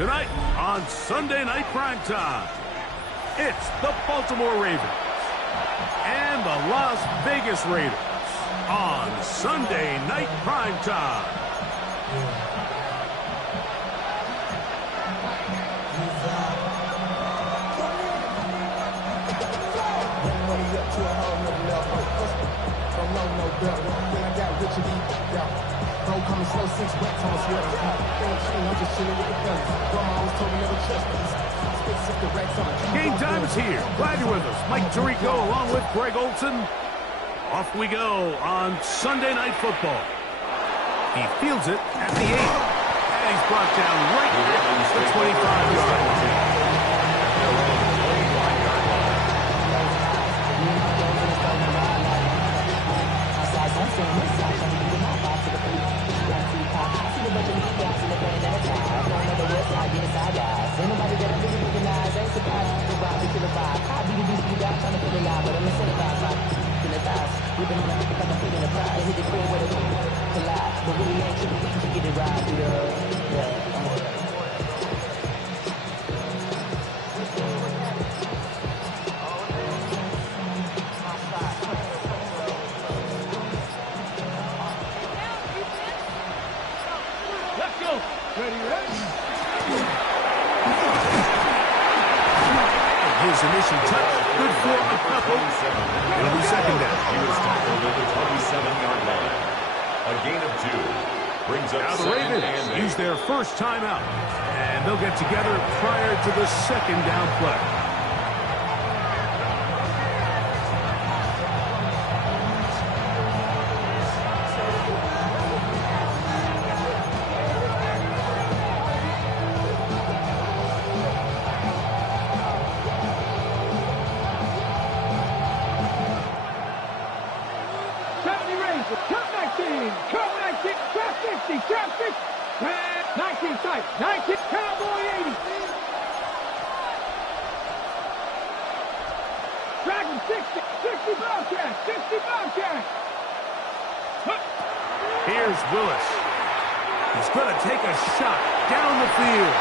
Tonight on Sunday Night Primetime, it's the Baltimore Ravens and the Las Vegas Raiders on Sunday Night Primetime. Game time is here. Glad you're with us. Mike Tirico along with Greg Olson. Off we go on Sunday Night Football. He fields it at the 8. And he's brought down right at the 25-yard line. His initial touch, good for a couple. It'll be second down. He was tackled at the 27-yard line. A gain of 2 brings up now the Ravens use their first timeout, and they'll get together prior to the second down play. Here's Willis. He's going to take a shot down the field.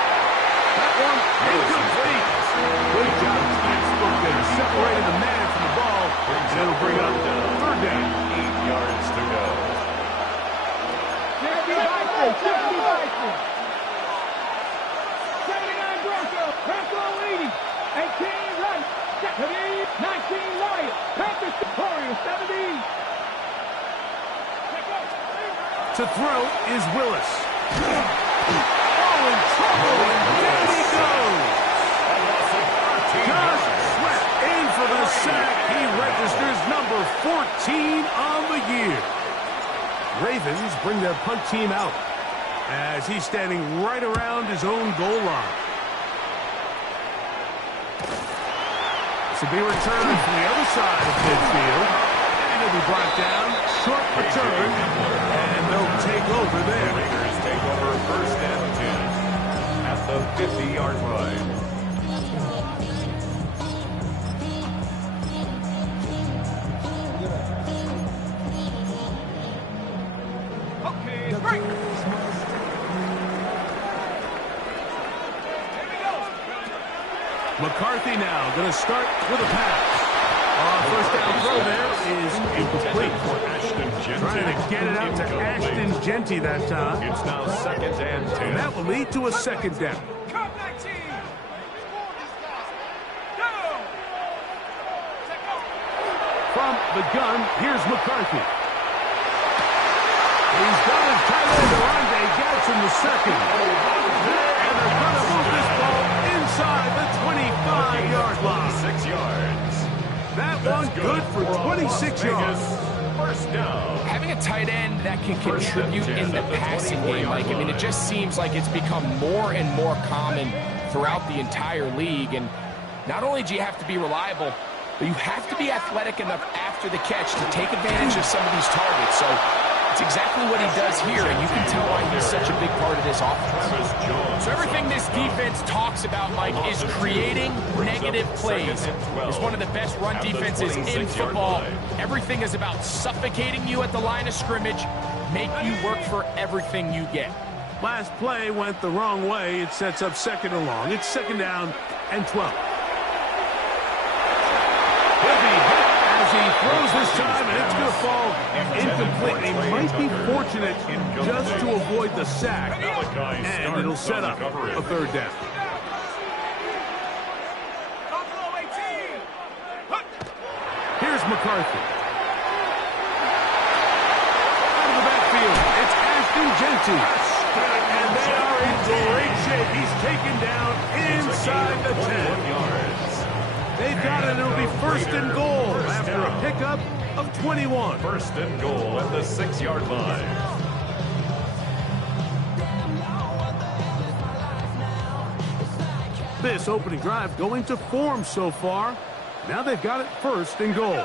That one incomplete. Good job, textbook there, separating the man from the ball, and it'll bring up third down. 8 yards to go. To throw is Willis. Oh, in trouble, and down he goes. Josh Sweat in for the sack. He registers number 14 on the year. Ravens bring their punt team out as he's standing right around his own goal line. This will be returned from the other side of midfield. And he'll be brought down. Short return. And they'll take over there. Raiders take over first and 10 at the 50-yard line. Okay, break. McCarthy now going to start with a pass. First down throw there is incomplete. Trying to get it out to Ashton Genty that time. It's now second and 10. And that will lead to a second down. From the gun, here's McCarthy. He's got his tight end, Orlando Gadsden the second. And they're going to move this ball inside the 25-yard line. 6 yards. That one good for 26 yards. First down. Having a tight end that can contribute in the passing game, Mike, I mean, it just seems like it's become more and more common throughout the entire league. And not only do you have to be reliable, but you have to be athletic enough after the catch to take advantage of some of these targets. So it's exactly what he does here, and you can tell why he's such a big part of this offense. So everything this defense talks about, Mike, is creating negative plays. It's one of the best run defenses in football. Everything is about suffocating you at the line of scrimmage, make you work for everything you get. Last play went the wrong way. It sets up second and long. It's second down and 12. He'll be hit as he throws this time, and it's going to fall incomplete. They might be fortunate just to avoid the sack, and it'll set up a third down. Here's McCarthy. Out of the backfield, it's Ashton Genty. And they are in great shape. He's taken down inside the 10. They've got it. It'll be first and goal after a pickup of 21. First and goal at the 6-yard line. This opening drive going to form so far. Now they've got it first and goal.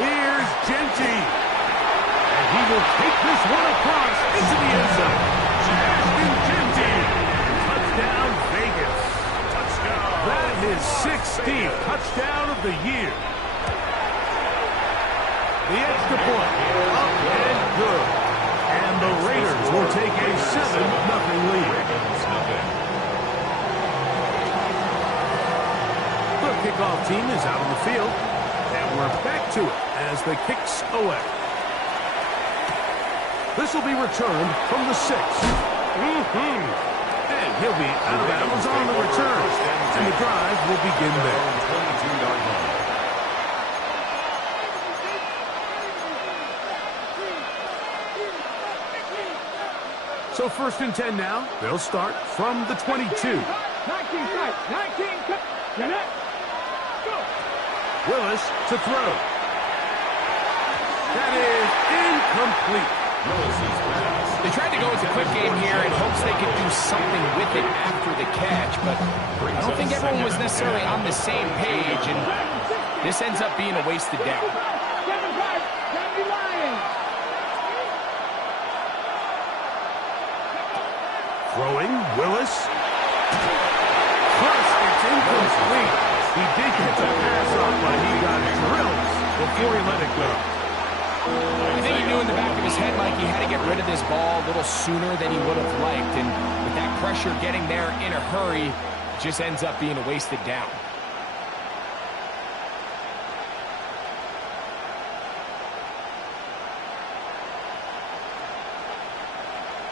Here's Genty. And he will take this one across into the end zone. Ashton Genty. Touchdown, Vegas. Touchdown. That is 16th touchdown of the year. The extra point. Up and good. And the Raiders will take a 7-0 lead. The kickoff team is out on the field. And we're back to it as the kicks away. This will be returned from the 6. And he'll be out of bounds on the return. And the drive will begin there. 22-yard line. So first and 10 now. They'll start from the 22. 19 Willis to throw. That is incomplete. Willis's pass. They tried to go with a quick game here in hopes they could do something with it after the catch, but I don't think everyone was necessarily on the same page, and this ends up being a wasted down. Throwing, Willis. First, it's incomplete. He did get the pass off, but he got drilled before he let it go. I think he knew in the back of his head, Mike, he had to get rid of this ball a little sooner than he would have liked, and with that pressure getting there in a hurry, it just ends up being a wasted down.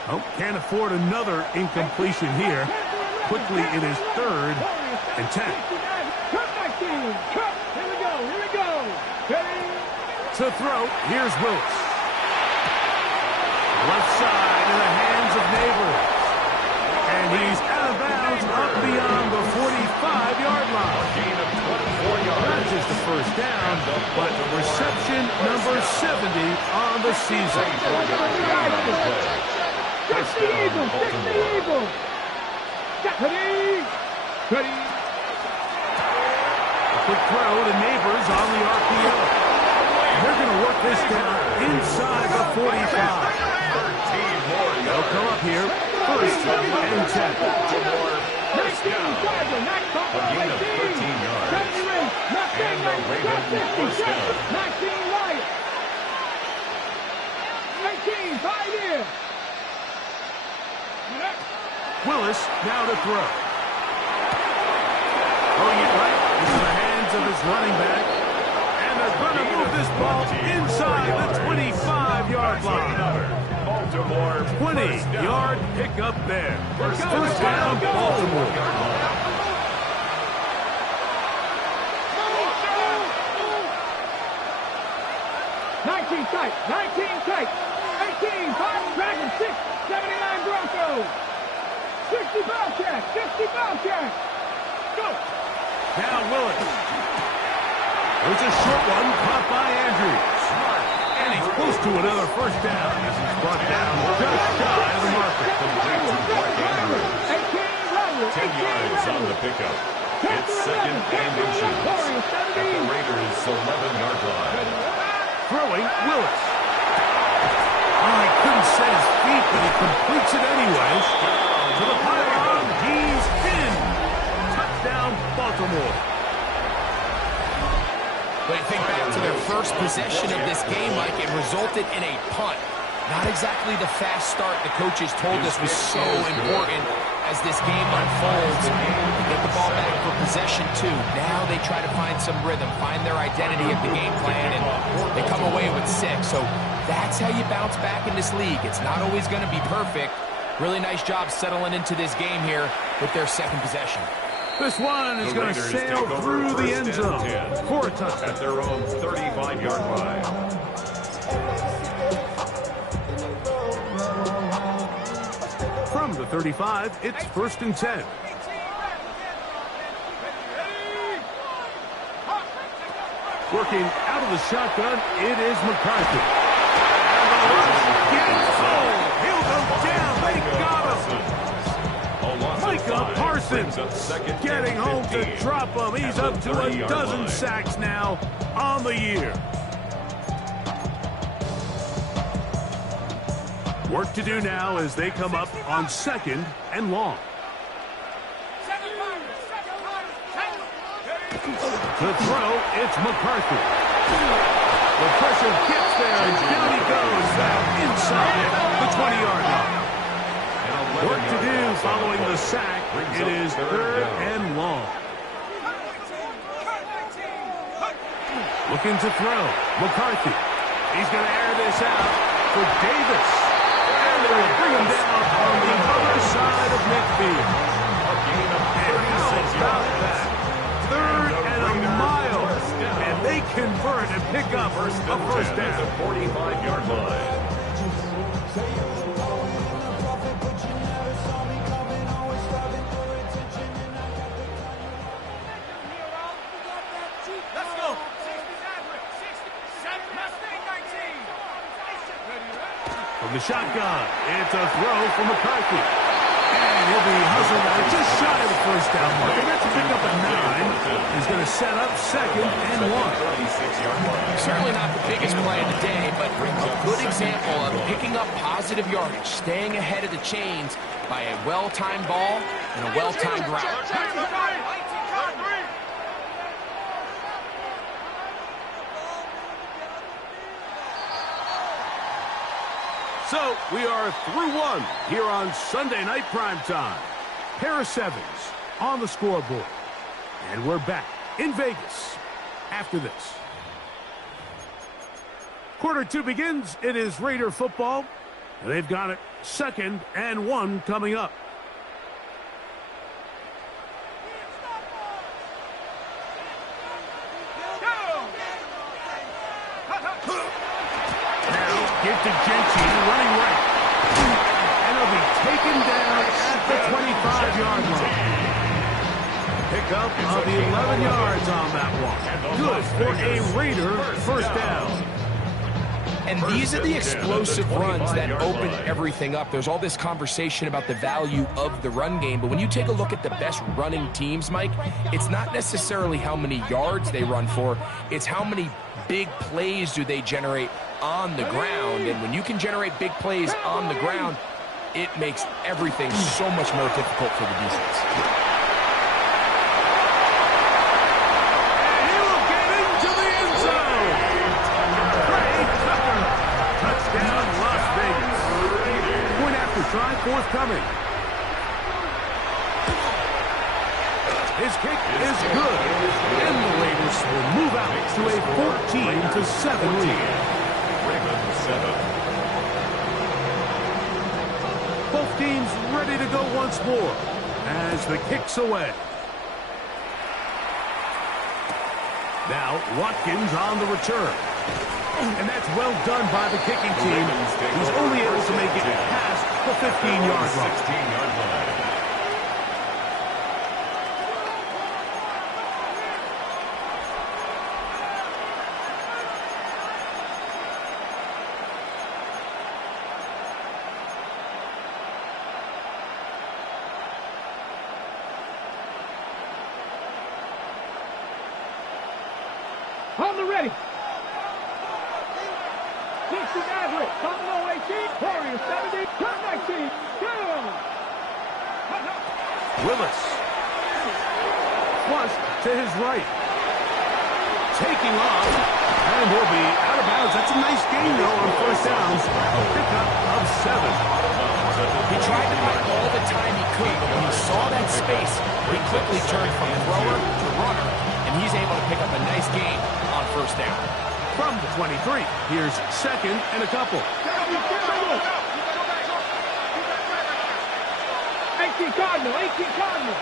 Oh, can't afford another incompletion here. Quickly, it is 3rd and 10. To throw, here's Willis. Left side in the hands of Neighbors. And he's out of bounds up beyond the 45-yard line. Gain of 24 yards. Not just the first down, but reception number 70 on the season. Catch the eagle! Catch the eagle! Ready! A quick throw to Neighbors on the RPO. They're going to work this down inside the 45. They'll come up here, first and 10. First down. A gain of 13 yards. And the Ravens first down. 19 right. 19, 5 here. Willis now to throw. Throwing it right into the hands of his running back. And they're going to move this ball inside the 25-yard line. 20-yard pickup there. First down, Baltimore. 19 tight, 19 tight, 18, 5 Dragons, 6, 79 Broncos, 60 Bobcats, 60 Bobcats, go! Now Willis. There's a short one caught by Andrews. And he's close to another first down as he's brought down just shy of the marker. 10 yards on the pickup. It's second and inches at the Raiders' 11-yard line. Throwing, Willis. Oh, he couldn't set his feet, but he completes it anyways. To the pylon, he's in. Touchdown, Baltimore. But think back got to their first possession of this game, Mike, it resulted in a punt. Not exactly the fast start the coaches told us was so important as this game unfolds. They get the ball back for possession 2. Now they try to find some rhythm, find their identity of the game plan, and they come away with 6. So that's how you bounce back in this league. It's not always going to be perfect. Really nice job settling into this game here with their second possession. This one is going to sail through the end zone for a touchdown. At their own 35-yard line. From the 35, it's 1st and 10. Working out of the shotgun, it is McCarthy. And the rush gets home. He'll go down. They got him. Micah Parsons getting home to drop him. He's up to a dozen sacks now on the year. Work to do now as they come up on 2nd and long. To throw, it's McCarthy. The pressure gets there, and down he goes inside the 20-yard line. Work to do following the sack. It is 3rd and long. Looking to throw. McCarthy. He's going to air this out for Davis. And they will bring him down on the other side of midfield. And how about that? 3rd and a mile. And they convert and pick up a first down. 45-yard line. From the shotgun, it's a throw for McCarthy. And he'll be hustling at it just shy of the first down mark. And that's a pickup at 9. He's going to set up 2nd and 1. Certainly not the biggest play of the day, but a good example of picking up positive yardage, staying ahead of the chains by a well-timed ball and a well-timed route. So we are through 1 here on Sunday Night Primetime. Pair of 7s on the scoreboard. And we're back in Vegas after this. Quarter 2 begins. It is Raider football. They've got it 2nd and 1 coming up. Get to Genty running right. And he'll be taken down at the 25-yard line. Pick up of the 11 yards on that one. Good for a Raider first down. And these are the explosive runs that open everything up. There's all this conversation about the value of the run game, but when you take a look at the best running teams, Mike, it's not necessarily how many yards they run for, it's how many big plays do they generate on the ground. And when you can generate big plays on the ground, it makes everything so much more difficult for the defense. And he will get into the end zone. Craig Tucker. Touchdown, Las Vegas. Point after try forthcoming. His kick is good. And the Raiders will move out to a 14-7 lead. Both teams ready to go once more as the kick's away. Now Watkins on the return. And that's well done by the kicking team. He's only able to make it past the 15-yard line. On the ready. 60 Maverick. Buffalo 18. Warriors 70. Cut 19. Down. Willis. Flushed to his right. taking off, and he'll be out of bounds. That's a nice gain, though, on first downs. A pickup of 7. He tried to buy all the time he could, but when he saw that space, he quickly turned from thrower to runner, and he's able to pick up a nice gain on first down. From the 23, here's second and a couple. 18 Cardinal, 18 Cardinal.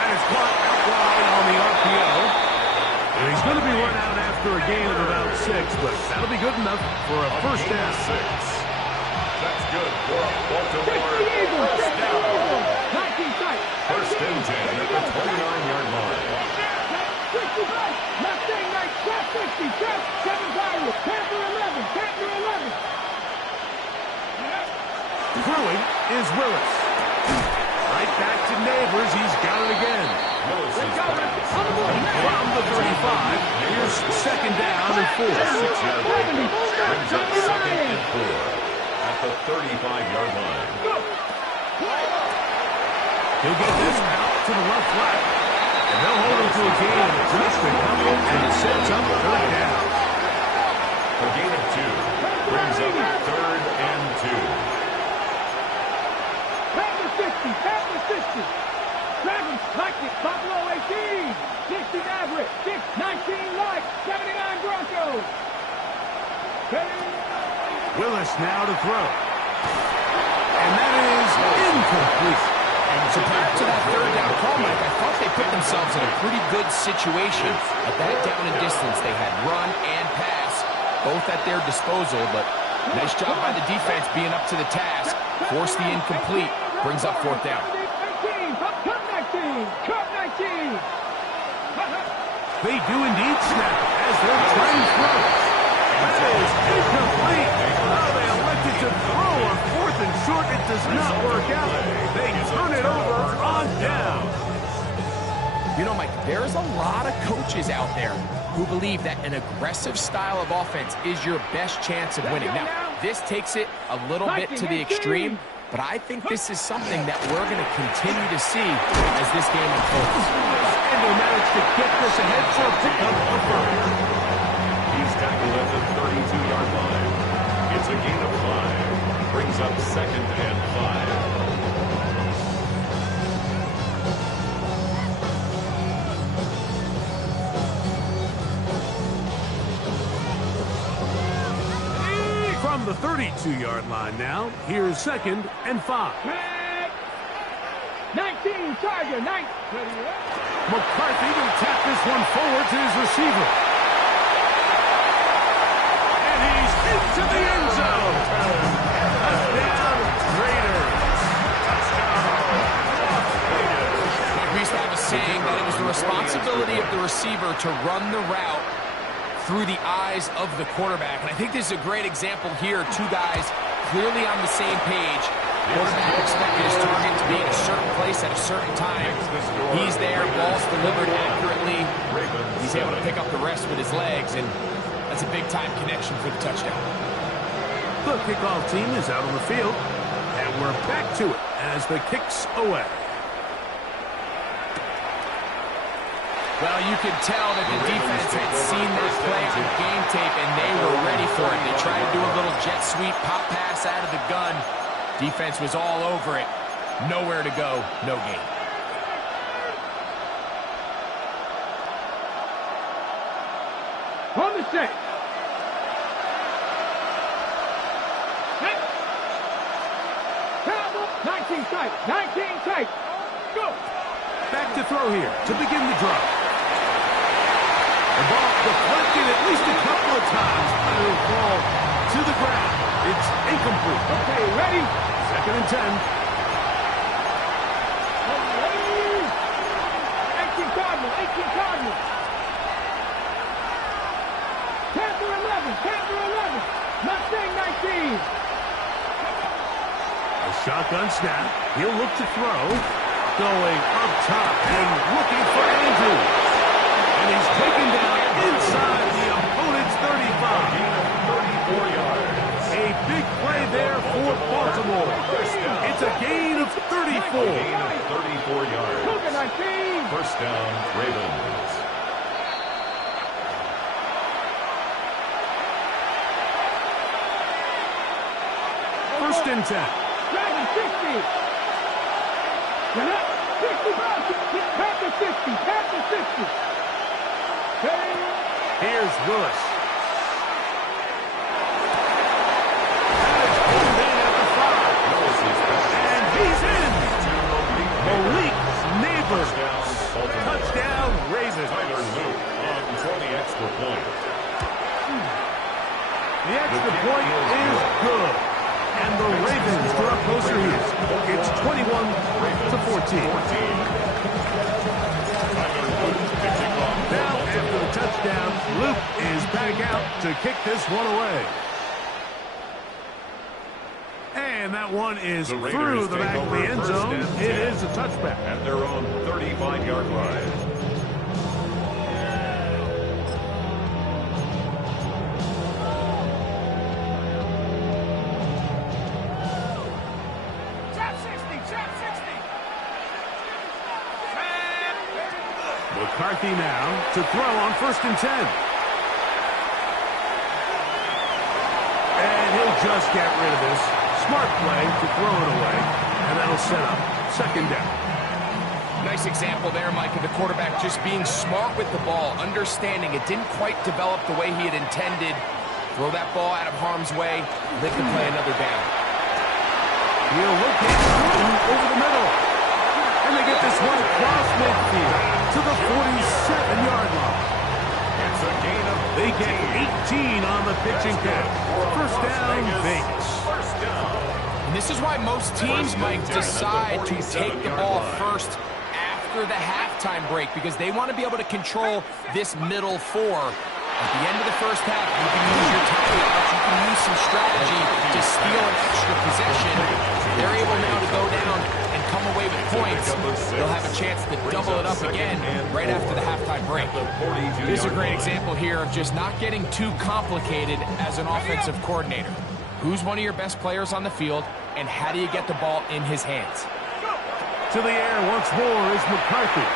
That is caught out wide on the RPO. And he's going to be run out after a gain of about 6, but that'll be good enough for a first down. 6. That's good for a Baltimore First down. down. First and 10 at the 29-yard line. 65. Mustang Knight, trap 60, trap 7 Viral, Panther 11, Panther 11. Throwing is Willis. Right back to Neighbors. He's got it again. Willis's pass. From the 35, here's second down and 4. 6-yard pickup brings up second and 4 at the 35-yard line. He'll get this out to the left flat. And they'll hold him to a gain of just a couple, and it sets up third down. A gain of 2 brings up third and 2. Panther 60, Panther 60. Dragons, Lightning, Buffalo 18. 60 Maverick, 19 Light, 79 Broncos. Willis now to throw. And that is incomplete. So back to that third down call, Mike, I thought they put themselves in a pretty good situation. At that down and distance, they had run and pass, both at their disposal, but nice job by the defense being up to the task. Forced the incomplete, brings up fourth down. 19, cut 19, cut 19. They do indeed snap as they're trying to throw. That is incomplete. Oh, they elected to throw on fourth and short. It does not work out. They turn it over on down. You know, Mike, there's a lot of coaches out there who believe that an aggressive style of offense is your best chance of winning. Now, this takes it a little bit to the extreme, but I think this is something that we're going to continue to see as this game unfolds. And they manage to get this ahead for a pickup of 5. He's tackled at the 32-yard line. It's a gain of 5. Brings up second and 5. From the 32-yard line now, here's second and 5. 19, Charger, 9. McCarthy will tap this one forward to his receiver. And he's into the end zone. Touchdown, Raiders. Like we used to have a saying that it was the responsibility of the receiver to run the route through the eyes of the quarterback. And I think this is a great example here. Two guys clearly on the same page. Quarterback expected his target to be in a certain place at a certain time. He's there, ball's delivered accurately. He's able to pick up the rest with his legs, and that's a big-time connection for the touchdown. The kickoff team is out on the field, and we're back to it as the kick's away. Well, you could tell that the defense had seen that play on game tape, and they were ready for it. They tried to do a little jet sweep, pop pass out of the gun. Defense was all over it. Nowhere to go, no gain. On the set. 19 tight, 19 tight. Go. Back to throw here to begin the drive. The ball deflected at least a couple of times, but it'll fall to the ground. It's incomplete. Okay, ready? Second and 10. 18 Cardinal, 18 Cardinal. Panther 11, Panther 11. Mustang 19. A shotgun snap. He'll look to throw. Going up top and looking for Andrews. And he's taken down inside the opponent's 35. 34 yards. A big play there for Baltimore. It's a gain of 34. Gain of 34 yards. Cougar 19. First down, Ravens. First and 10. Dragons 60. You're not 65. Panther 60. Panther 60. Here's Willis. That is pulled in at the 5. And he's in. Malik's neighbor. Touchdown, Ravens. Tyler Luke on 20 extra point. The extra point is good. And the Ravens draw closer here. It's 21-14. Now, after the touchdown, Luke is back out to kick this one away. And that one is through the back of the end zone. It is a touchback. At their own 35-yard line. McCarthy now to throw on first and 10. And he'll just get rid of this. Smart play to throw it away. And that'll set up second down. Nice example there, Mike, of the quarterback just being smart with the ball, understanding it didn't quite develop the way he had intended. Throw that ball out of harm's way, live to play another down. He'll locate over the middle. And they get this one across midfield to the 47-yard line. It's a gain of They get 18 on the pitch and catch. First down, Vegas. First down. And this is why most teams, Mike, decide to take the ball first after the halftime break, because they want to be able to control this middle four. At the end of the first half, you can use your timeouts, you can use some strategy to steal an extra possession. They're able now to go down and come away with points. They'll have a chance to double it up again right after the halftime break. This is a great example here of just not getting too complicated as an offensive coordinator. Who's one of your best players on the field, and how do you get the ball in his hands? To the air once more is McCarthy.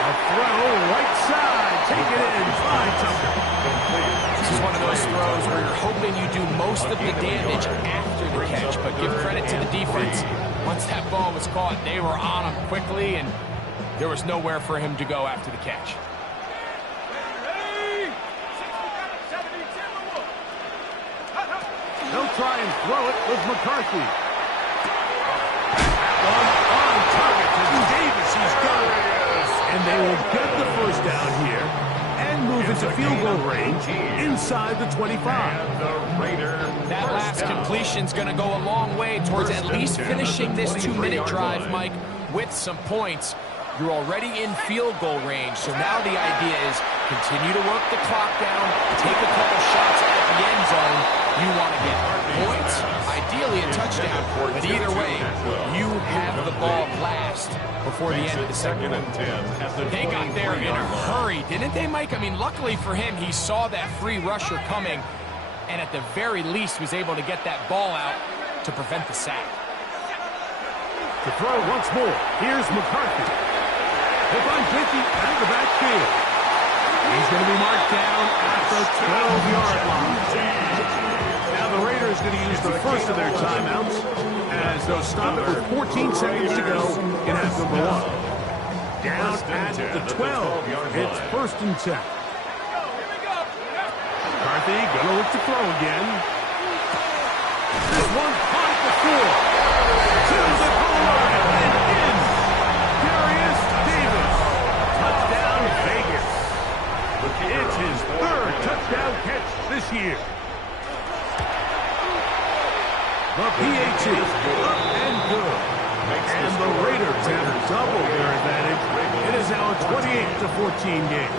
A throw right side. Take it in. Fine, Tucker. This is one of those throws where you're hoping you do most of the damage after the catch, but give credit to the defense. Once that ball was caught, they were on him quickly, and there was nowhere for him to go after the catch. They'll try and throw it with McCarthy. On target to Davis. He's got it. And they will get the first down here and move into field goal range inside the 25. That last completion's going to go a long way towards at least finishing this 2-minute drive, Mike, with some points. You're already in field goal range, so now the idea is continue to work the clock down, take a couple shots at the end zone. You want to get points, ideally a touchdown, but either way, you have the ball last before the end of the second. They got there in a hurry, didn't they, Mike? I mean, luckily for him, he saw that free rusher coming, and at the very least was able to get that ball out to prevent the sack. To throw once more, here's McCarthy. They find 50 out of the backfield. He's going to be marked down at the 12-yard line. Now the Raiders going to use the first of their timeouts as they'll stop it with 14 seconds to go in half number one. Down at the 12. It's first and 10. McCarthy going to look to throw again. This one caught at the 4. To the goal line and in. Darius Davis. Touchdown Vegas. It's his third touchdown catch this year. The PAT up and good. And the Raiders have doubled their advantage. It is now a 28-14 game.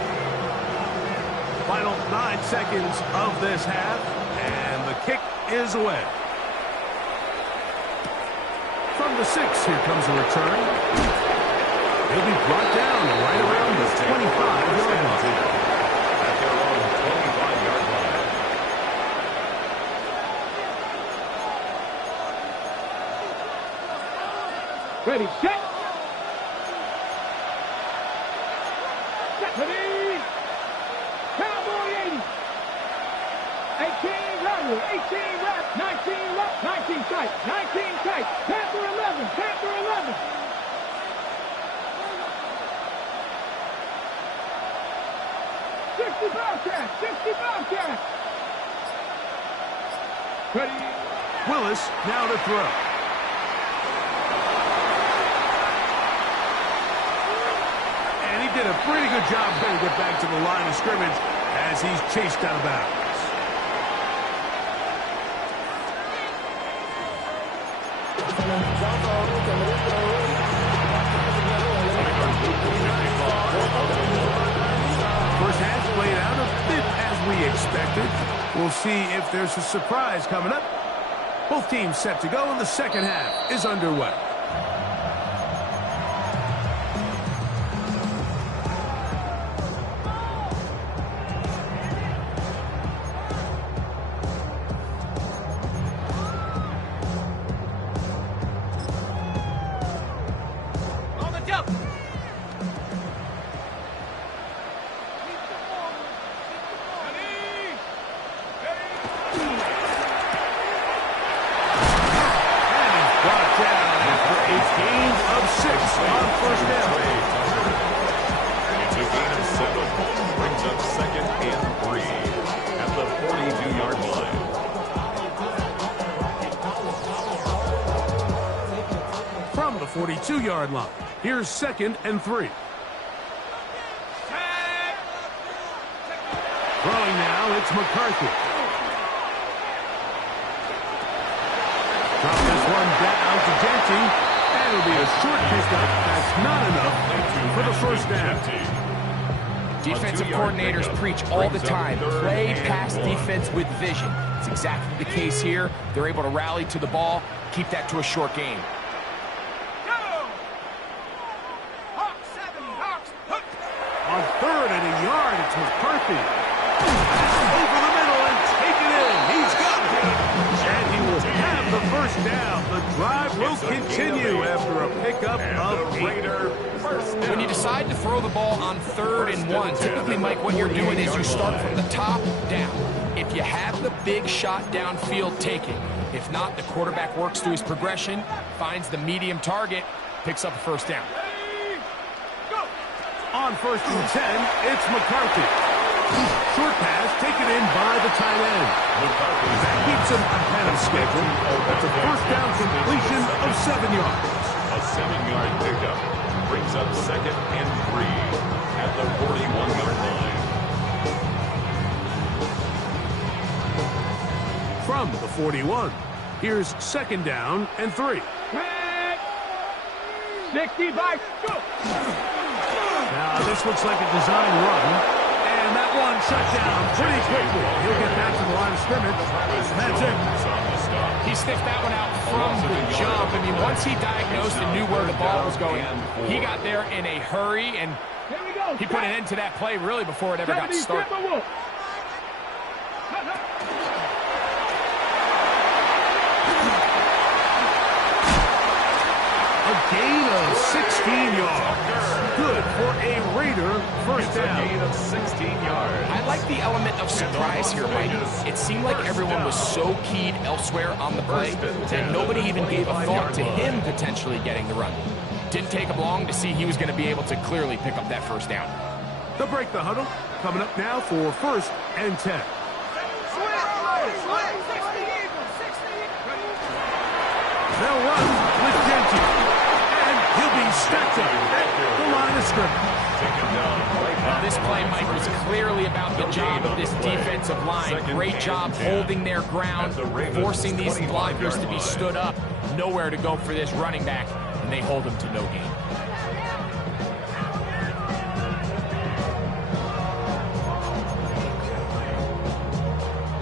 Final 9 seconds of this half, and the kick is away. From the 6, here comes a return. He'll be brought down right around the 25-yard line. At their own 25-yard line. Ready, set. Panther, 18 reps, 19 reps, 19 tight, 19 tight. Panther 11, Panther 11. Bobcat, 60 Bobcat. Ready. Willis now to throw. And he did a pretty good job trying to get back to the line of scrimmage as he's chased out of bounds. First half played out a bit as we expected. We'll see if there's a surprise coming up. Both teams set to go, and the second half is underway. From the 42-yard line, here's 2nd and 3. Throwing now, it's McCarthy. Drop this one down to Genty, and it'll be a short pickup. That's not enough for the first down. Defensive coordinators preach all the time, play pass defense with vision. It's exactly the case here. They're able to rally to the ball, keep that to a short game. On 3rd and a yard, it's McCarthy. Over the middle and take it in. He's got it. And he will have the first down. The drive will continue after a pickup of 8. When you decide to throw the ball on 3rd and 1, typically, Mike, what you're doing is you start from the top down. If you have the big shot downfield, take it. If not, the quarterback works through his progression, finds the medium target, picks up a first down. On 1st and 10, it's McCarthy. Short pass taken in by the tight end. That keeps him ahead of schedule. That's a first down completion of 7 yards. A 7-yard pickup brings up 2nd and 3 at the 41-yard line. From the 41, here's 2nd down and 3. 60 by go. Now, this looks like a design run, and that one shut down pretty quickly. He'll get back to the line of scrimmage, and that's it. He sniffed that one out from the jump. I mean, once he diagnosed and knew where the ball was going, he got there in a hurry, and he put an end to that play really before it ever got started. A gain of 16 yards. Good for a Raider first down. A gain of 16 yards. I like the element of surprise here, Mike. It seemed like everyone was so keyed elsewhere on the play that nobody even gave a thought to him potentially getting the run. Didn't take him long to see he was going to be able to clearly pick up that first down. They'll break the huddle. Coming up now for 1st and 10. They'll run with Genty. He'll be stacked up at the line of scrimmage. Well, this play, Mike, was clearly about the job of this defensive line. Great job holding their ground, forcing these blockers to be stood up. Nowhere to go for this running back, and they hold him to no gain.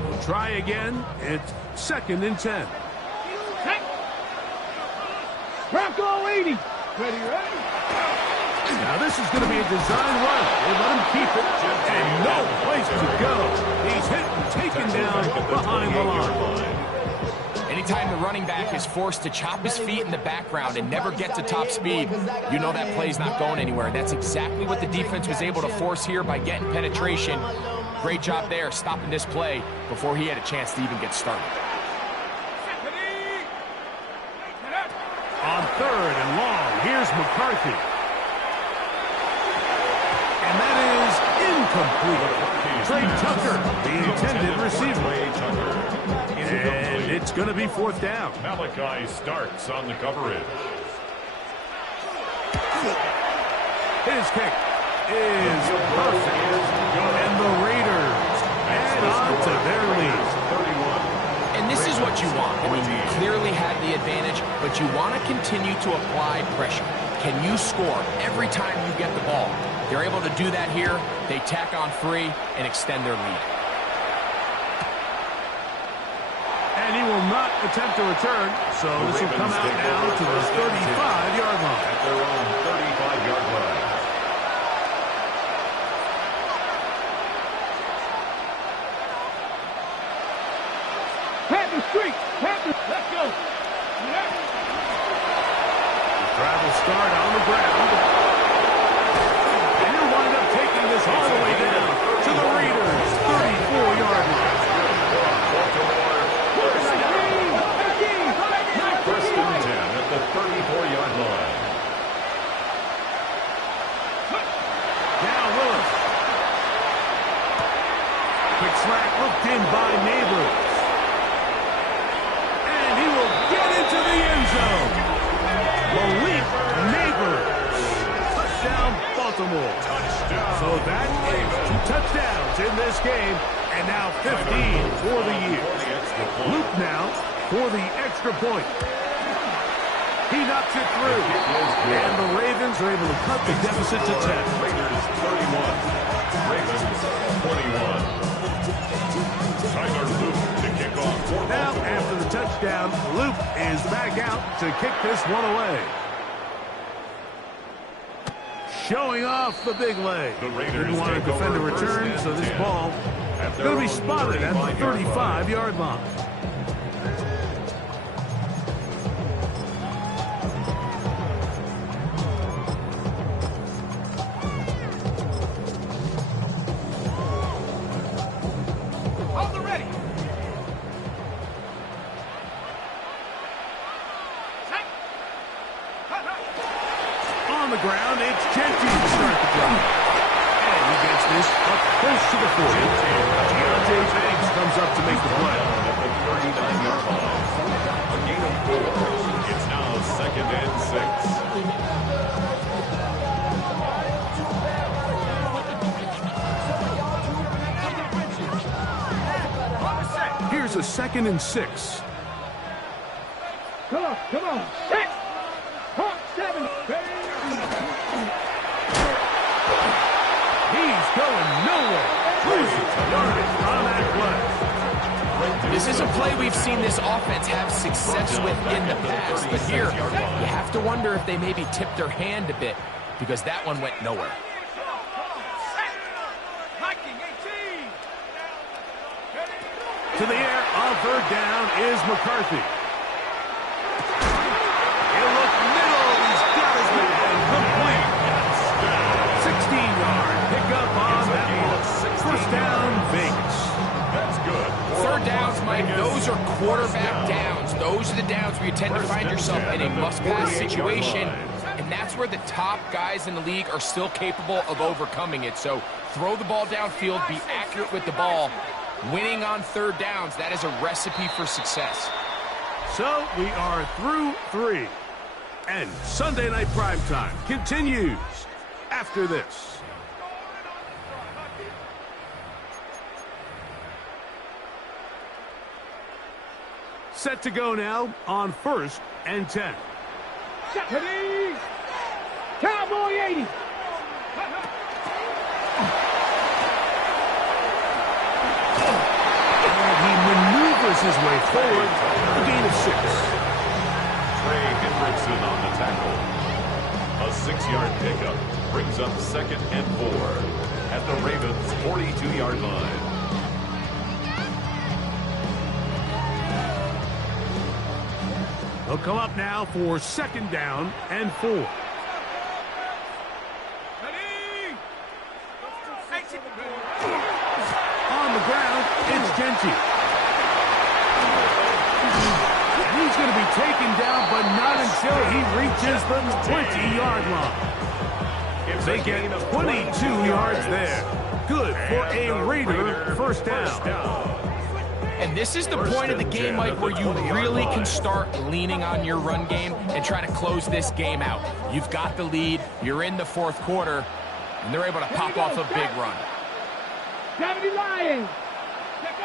We'll try again. It's 2nd and 10. Bronco 80. Ready? Now this is going to be a design run. They let him keep it, and no place to go. He's hit and taken down behind the line. Anytime the running back is forced to chop his feet in the background and never get to top speed, you know that play's not going anywhere. That's exactly what the defense was able to force here by getting penetration Great job there, stopping this play before he had a chance to even get started. On 3rd and long, here's McCarthy. And that is incomplete. Trey Tucker, the intended receiver. And it's going to be 4th down. Malik starts on the coverage. His kick is perfect. And the Raiders add on to their lead. And this is what you want. I mean, you clearly had the advantage, but you want to continue to apply pressure. Can you score every time you get the ball? They're able to do that here. They tack on 3 and extend their lead. And he will not attempt to return, so this will come out now to the 35-yard line. At their own 35-yard line. Panther Street. Panther. Let's go. Travel start on the ground. And he'll wind up taking this all the way down to the Raiders' 34-yard line. First and 10 at the 34-yard line. Now Willis. Quick slack looked in by Neighbors. And he will get into the end zone. Malik Neighbors. Touchdown, Baltimore. So that is 2 touchdowns in this game. And now 15 for the year. Luke now for the extra point. He knocks it through. And the Ravens are able to cut the deficit to 10. Raiders 31. Ravens 21. Tyler Luke to kick off. Now, after the touchdown, Luke is back out to kick this one away. Showing off the big leg. Didn't want to defend a return, so this ball is going to be spotted at the 35-yard line. On the ground, it's Genty to start the drive. And he gets this up close to the 40. Deontay Banks comes up to make the play. At the 39-yard line. A gain of 4. It's now 2nd and 6. Here's a 2nd and 6. Come on, come on. 6. 7. He's going nowhere. Losing yardage on that play. This is a play we've seen this offense have success with in the past. But here, you have to wonder if they maybe tipped their hand a bit because that one went nowhere. To the air on 3rd down is McCarthy. He'll look middle. He's got his man complete. 16-yard pickup on that one. 1st down, Vegas. That's good. 3rd downs, Mike, those are quarterback downs. Those are the downs where you tend to find yourself in a must-pass situation, and that's where the top guys in the league are still capable of overcoming it. So throw the ball downfield, be accurate with the ball. Winning on 3rd downs, that is a recipe for success. So we are through 3. And Sunday Night Primetime continues after this. Set to go now on 1st and 10. Ready? Cowboy 80. And he maneuvers his way forward. A gain of 6. Trey Hendrickson on the tackle. A 6-yard pickup brings up 2nd and 4 at the Ravens' 42-yard line. They'll come up now for 2nd down and 4. until he reaches the 20-yard line. They get 22 yards there. Good for a Raider first down. And this is the point of the game, Mike, where you really can start leaning on your run game and try to close this game out. You've got the lead, you're in the fourth quarter, and they're able to pop off a big run. 70 Lions. And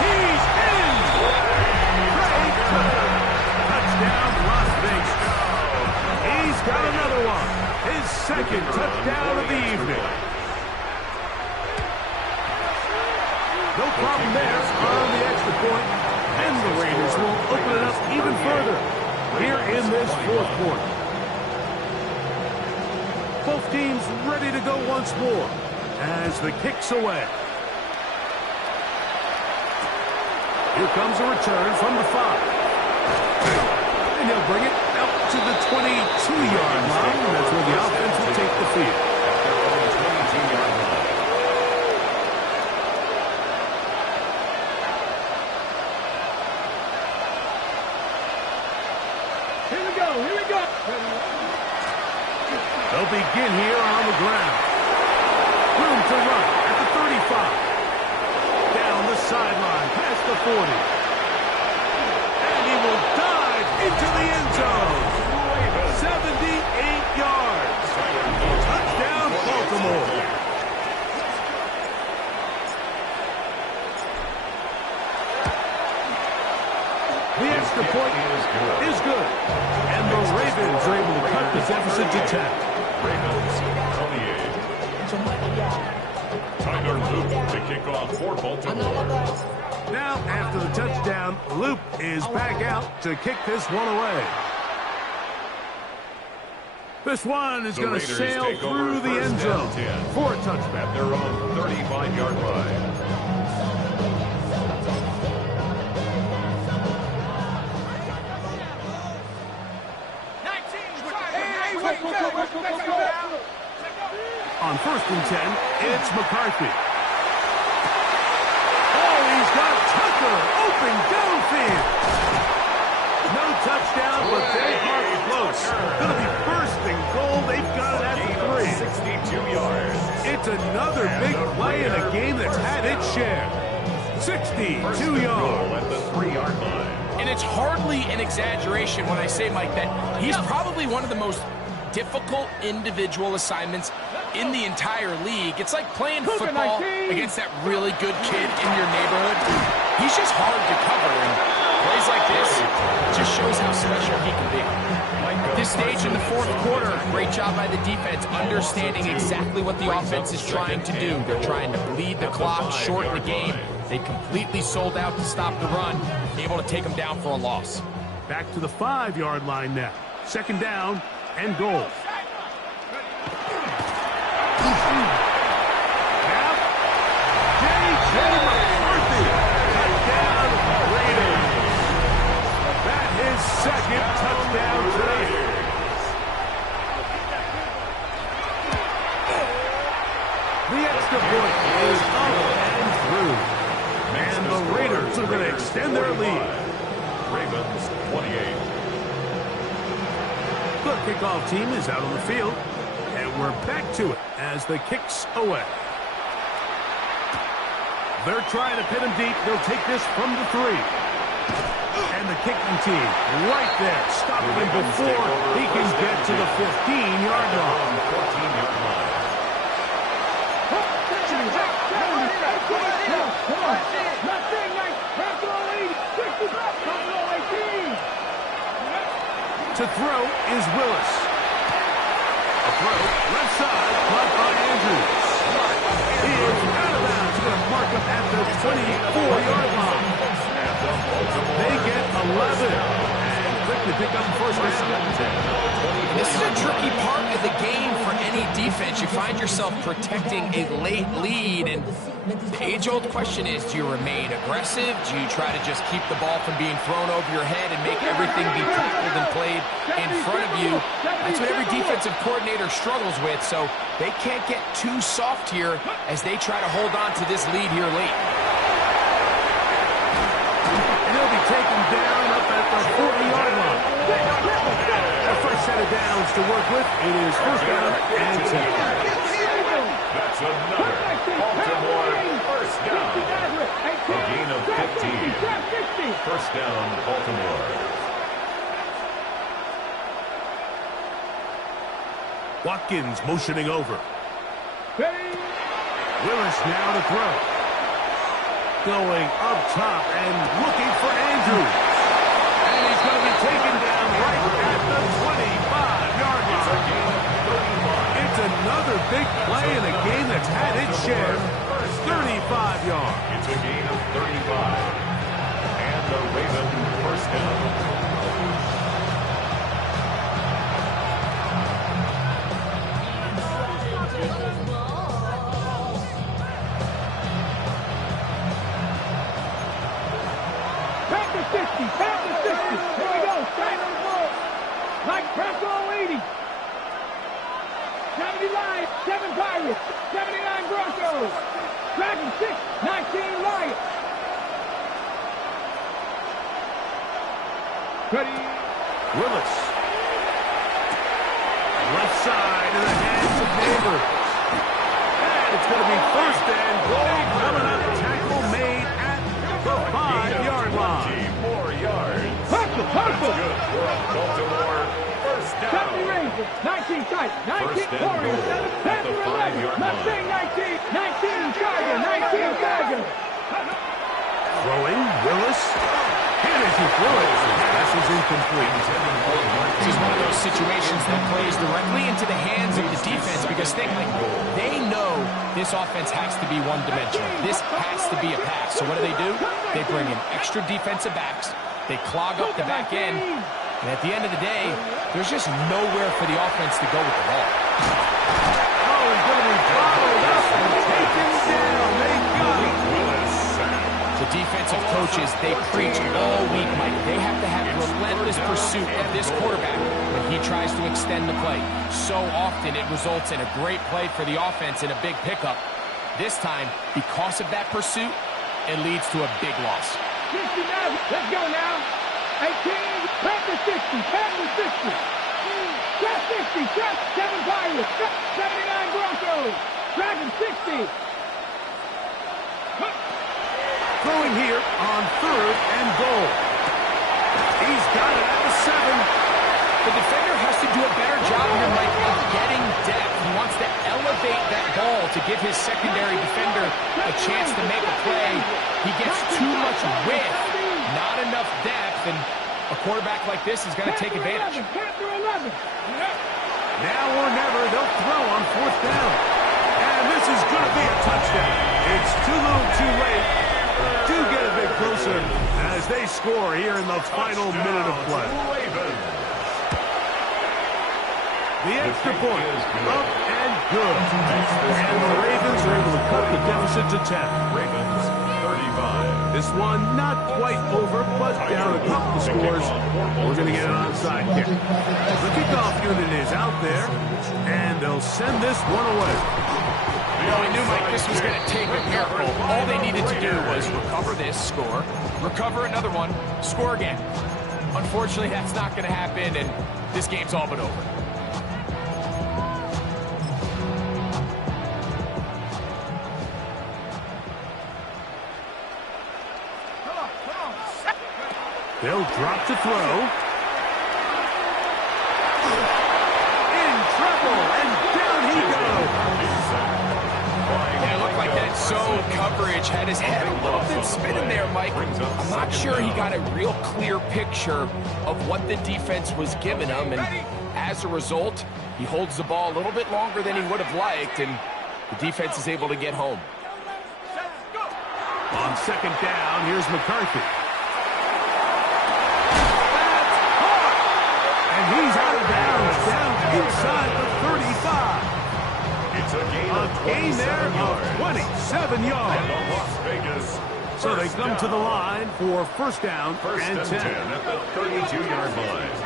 he's in! Touchdown, Las Vegas. He's got another one. His second touchdown of the evening. No problem there on the extra point, and the Raiders will open it up even further here in this fourth quarter. Both teams ready to go once more as the kick's away. Here comes a return from the 5. And he'll bring it out to the 22-yard line. That's where the offense will take the field. Here we go, here we go. They'll begin here on the ground. Room to run at the 35. Down the sideline, past the 40. And he will dive into the end zone. 78 yards. Touchdown, Baltimore. The extra point is good. And the Ravens are able to cut the deficit to 10. Ravens on the 8. Tyler Luke to kick off for Baltimore. Now, after the touchdown, Luke is back out to kick this one away. This one is going to sail through the end zone for a touchback. At their own 35-yard line. On 1st and 10, it's McCarthy. Oh, he's got Tucker open downfield. No touchdown, but they are close. Going to be first and goal. They've got it at the 3. 62 yards. It's another big play in a game that's had its share. 62 yards. At the 3-yard line. And it's hardly an exaggeration when I say, Mike, that he's probably one of the most difficult individual assignments in the entire league. It's like playing football against that really good kid in your neighborhood. He's just hard to cover, and plays like this just shows how special he can be. At this stage in the fourth quarter, great job by the defense, understanding exactly what the offense is trying to do. They're trying to bleed the clock, shorten the game. They completely sold out to stop the run, able to take them down for a loss. Back to the 5-yard line now. 2nd down and goal. Second touchdown today. The extra point is up and through. And the Raiders are going to extend their lead. Ravens 28. The kickoff team is out on the field. And we're back to it as the kick's away. They're trying to pin him deep. They'll take this from the 3. And the kicking team right there, stopping him before he can get to the 15-yard line. To throw is Willis. A throw, left side, caught by Andrews. He is out of bounds, going to mark him at the 24-yard line. They get 11. And quickly pick up first down. This is a tricky part of the game for any defense. You find yourself protecting a late lead, and the age-old question is, do you remain aggressive? Do you try to just keep the ball from being thrown over your head and make everything be tackled and played in front of you? That's what every defensive coordinator struggles with, so they can't get too soft here as they try to hold on to this lead here late. taken down up at the 40-yard line. The first set of downs to work with. It is first down and 10. That's another Baltimore first down. A gain of 15. First down, Baltimore. Watkins motioning over. Willis now to throw. Going up top and looking for Andrews. And he's going to be taken down right at the 25-yard line. It's a gain of 35. It's another big play in a game that's had its share. 35 yards. It's a gain of 35. And the Ravens first down. Mike Presco 80. 70 Lions, 7 Pirates, 79 Broncos. Dragon 6, 19 Lions. Ready. Willis. Left side in the hands of Neighbors. And it's going to be first and goal coming up. Tackle made at the 5-yard line. 4 yards. Hustle. Good work, Baltimore. First down. 70 Rangers, 19 Titans, 19 First and Warriors, goal 7 at the 5-yard line. Mustang 19, 19 Tiger, 19 Tiger. Throwing, Willis. And as he throws it, the pass is incomplete. This is one of those situations that plays directly into the hands of the defense because they know this offense has to be one-dimensional. This has to be a pass. So what do? They bring in extra defensive backs. They clog up the back end. And at the end of the day, there's just nowhere for the offense to go with the ball. Oh, he's going to be followed up and taken down. They got it. The defensive coaches, they preach all week, Mike. They have to have relentless pursuit of this quarterback when he tries to extend the play. So often it results in a great play for the offense and a big pickup. This time, because of that pursuit, it leads to a big loss. 60 now. Let's go now. 18, Panther 60, Panther 60. Trap 60, Trap 7 Pirates, 79 Broncos, Dragon 60. Throwing here on 3rd and goal. He's got it at the 7. The defender has to do a better job here, Mike, of getting depth. He wants to elevate that ball to give his secondary defender a chance to make a play. He gets too much width, not enough depth, and a quarterback like this is going to take advantage. Now or never, they'll throw on 4th down. And this is going to be a touchdown. It's too little too late. Do get a bit closer as they score here in the final minute of play. The extra point up and good. And the Ravens are able to cut the deficit to 10. Ravens 35. This one not quite over, but down a couple of scores. We're going to get an onside kick. The kickoff unit is out there, and they'll send this one away. Well, we knew, Mike, this was going to take a miracle. All they needed to do was recover this, score, recover another one, score again. Unfortunately, that's not going to happen, and this game's all but over. They'll drop to throw. In trouble, and down he goes. Yeah, it looked like that zone coverage had his head a little bit spinning there, Mike. I'm not sure he got a real clear picture of what the defense was giving him, and as a result, he holds the ball a little bit longer than he would have liked, and the defense is able to get home. On 2nd down, here's McCarthy. And he's out of bounds, down inside the 35. It's a gain there of 27 yards. And the Las Vegas. So they come to the line for first down and 10. At the 32-yard line.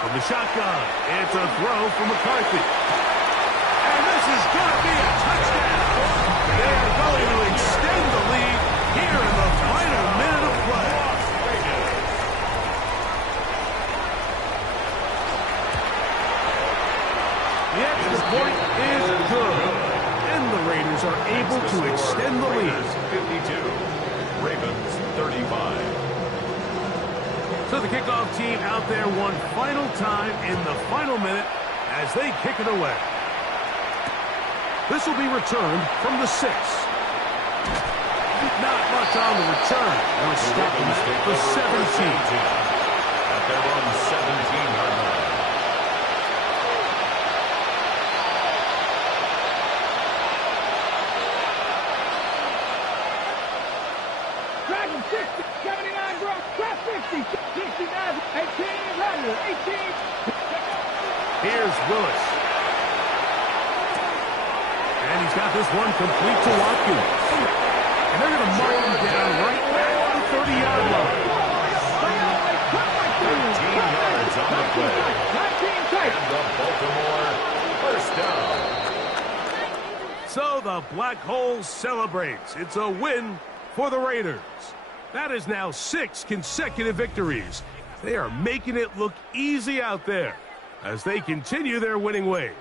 From the shotgun, it's a throw for McCarthy. And this is going to be a touchdown. They're going to extend the lead here in the point is good. And the Raiders are able to extend the lead. 52, Ravens 35. So the kickoff team out there one final time in the final minute as they kick it away. This will be returned from the 6. Not much on the return. We're stopping at the 17. At their own 17-yard line. Dragon 60, 79 Brock, Trap 50, 69, 18, Ryder, 18. Here's Willis. And he's got this one complete to Watkins. And they're going to mark him down right at the 30-yard line. 13 yards on the play. And the Baltimore first down. So the Black Hole celebrates. It's a win for the Raiders. That is now 6 consecutive victories. They are making it look easy out there as they continue their winning ways.